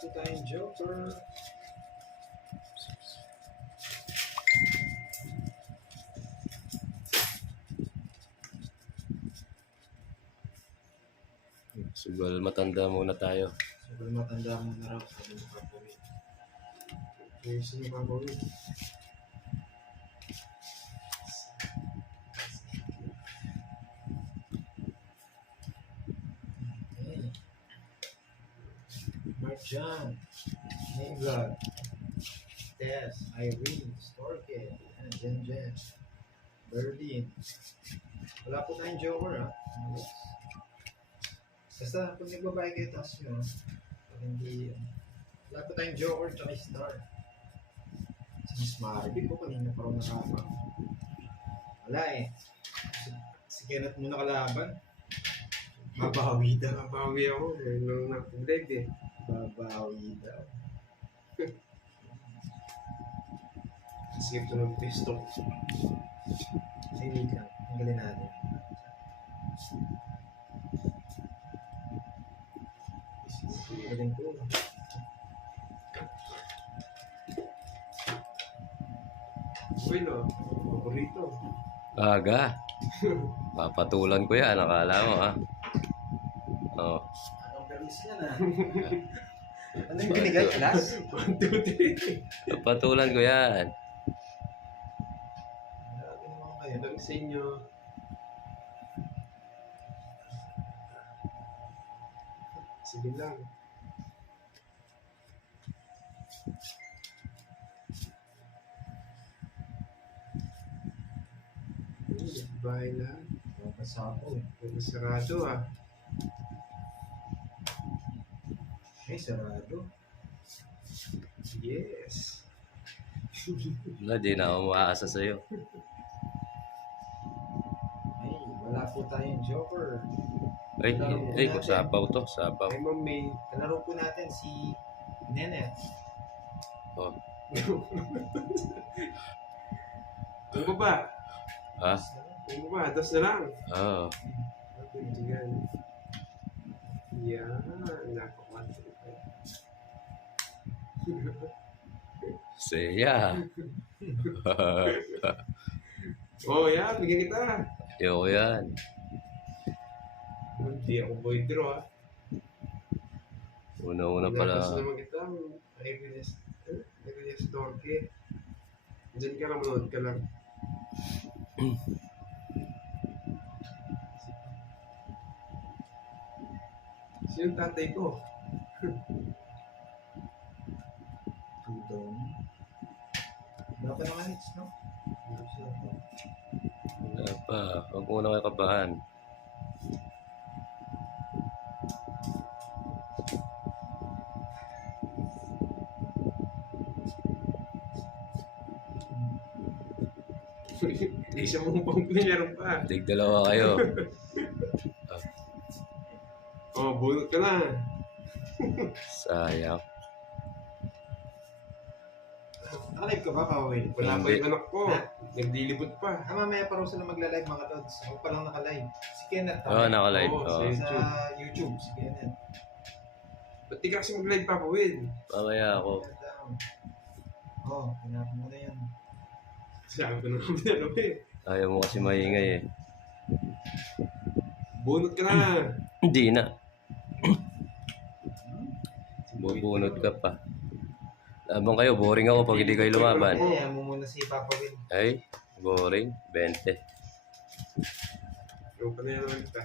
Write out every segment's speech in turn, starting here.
po tayong Joker. Sugal matanda muna tayo. Sobrang matanda mo na raw. Sabi mo papawin. Sino papawin? Okay. Marjan, Naglad, Tess, Irene, Storked, Jen Jen, Berlin. Wala po tayong Joker, ha? Basta pag nagbabayad kayo, taas nyo. Pag hindi, wala po tayong Joker tsaka Star. Si Miss Maribig po kanina pa rin nakapa. Wala eh. Si Kenneth muna kalaban. Babawi daw. Nabawi ako eh, nung nakubleg eh. Babawi daw. Skip to ng pisto. Ay, wait lang. Tanggalin natin. Galing ko. Uy no, paborito. Aga. Papatulan ko yan. Akala mo ha. Oh. Anong permis niya na? Ano yung binigay? Class? 1, 2, 3. Papatulan ko yan. Grabe naman kayo. Alam sa inyo. Sige lang. Bahay na. Papasapo eh. Sarado ah. Ay, sarado. Yes. Wala, di na ako maaasa sa'yo. Ay, wala po tayong Joker. Ay, sapaw to. Sapaw. Ay, Ma'am May. Kalaro po natin si Nenet. Oh. Ang baba. Ha? Ang baba. Dos na lang. Oh. Yan. Yan. Nakakwatro. Siya. Oh, yan. Bigyan kita. Ayoko yan. Hindi ako boy draw ah. Una-una pala. Tapos naman kita. Evidence Torque. Diyan ka lang, manood ka lang. Sino tatay ko? Tudong. Wala pa naman hits, no? Wala pa. Huwag mo na kayo kabahan. Hindi siya mong pang-meron pa. Dig dalawa kayo. Oh, bunot ka na. Sayang. Nakalive ka ba, Kawin? Wala pa Hindi. yung anak ko. Ha? Nagdilibot pa. Mamaya pa raw sila magla-live mga lods. Ako pa lang naka-live. Si Kenneth. Oo, naka-live. Oo, Oh. sige. Sa YouTube, si Kenneth. Ba't di ka kasi mag-live pa, Will? Mamaya ako. Oo, pinapin mo na yan. Sabi ko naman pinalo eh. Ayaw mo kasi maingay eh. Bunot ka na. Hindi na. Bubunot ka pa. Labang kayo, boring ako pag hindi kayo lumaban. Ay, mo muna si Papa Will. Ay, boring. 20. Yung pa na yan naman kita.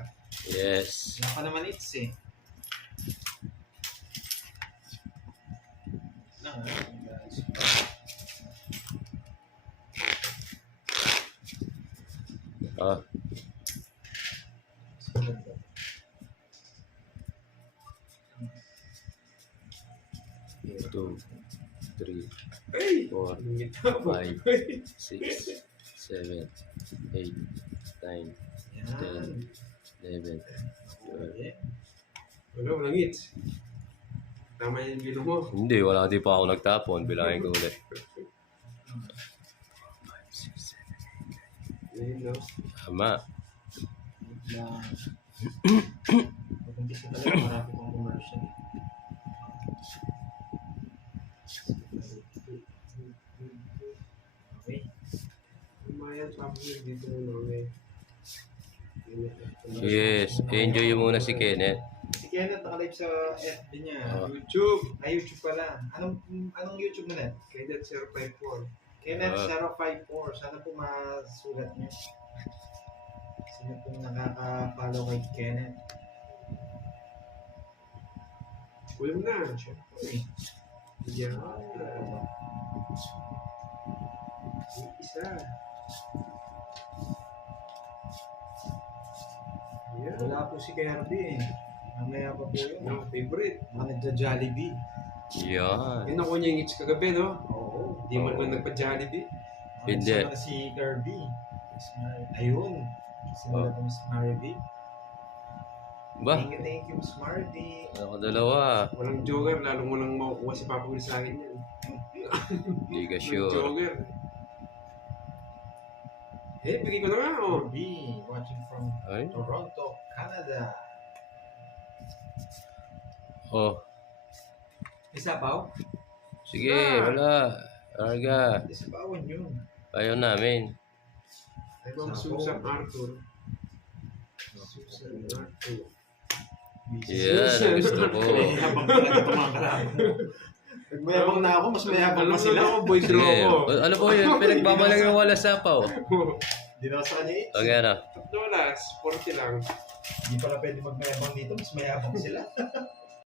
Yes. Wala pa naman hits eh. Lang guys. Ah, 2, 3, Ay! 4, Ingit ako. 5, 6, 7, 8, 9, Yan. 11, 12. Okay. Wala, walang hits. Tama yung bilo mo. Hindi, wala di pa ako nagtapon. Bilangin ko ulit. 5, 6, 7. Ayun, no? Tama. Lang. Pag-umpisa talaga, marami pang commercial. Okay. Lumayan, sabi niya dito muna kami. Yes, enjoy muna si Kenneth. Si Kenneth nakalive sa FB niya. YouTube. Ay, YouTube pala. Anong YouTube mo na? Kenneth 054. Kenneth 054. Sana po masulat niyo. Sino pong nakaka-follow kay Kenneth? Kuya mo na. Uy. Yan. Isa. Yan. Wala po si Kirby eh. Mamaya pa po yun. Yung favorite. Mga nagja-Jollibee. Yan. Yun ako niya yung itch kagabi, no? Oo. Hindi man lang nagpa-Jollibee. Hindi. Sama na si Kirby. Ayun. Simula po si Marvy. Ba? Thank you, Miss Marvy. Ako dalawa. Walang jogger, lalo mo lang makukuha si Papa Will sa akin yan. Hindi ka Walang sure. jogger. Eh, bigay ko na nga, oh. Kirby, watching from Ay. Toronto, Canada. Oh, May sabaw? sige, wala. Arga. May sabawan yun. Ayaw namin. Ibang Susan Arthur. Susan Arthur. Yan, ang gusto ko. Mayabang talaga ito mga kalabo. Nagmayabang na ako, mas mayabang pa sila. Ako, boy, draw Sige. ko. Ano po yun? Pinagbabalang yung wala sapaw. Hindi na sa kanya eh. O nga na. $2, 40 lang. Hindi pala pwede magmayabang dito, mas mayabang sila.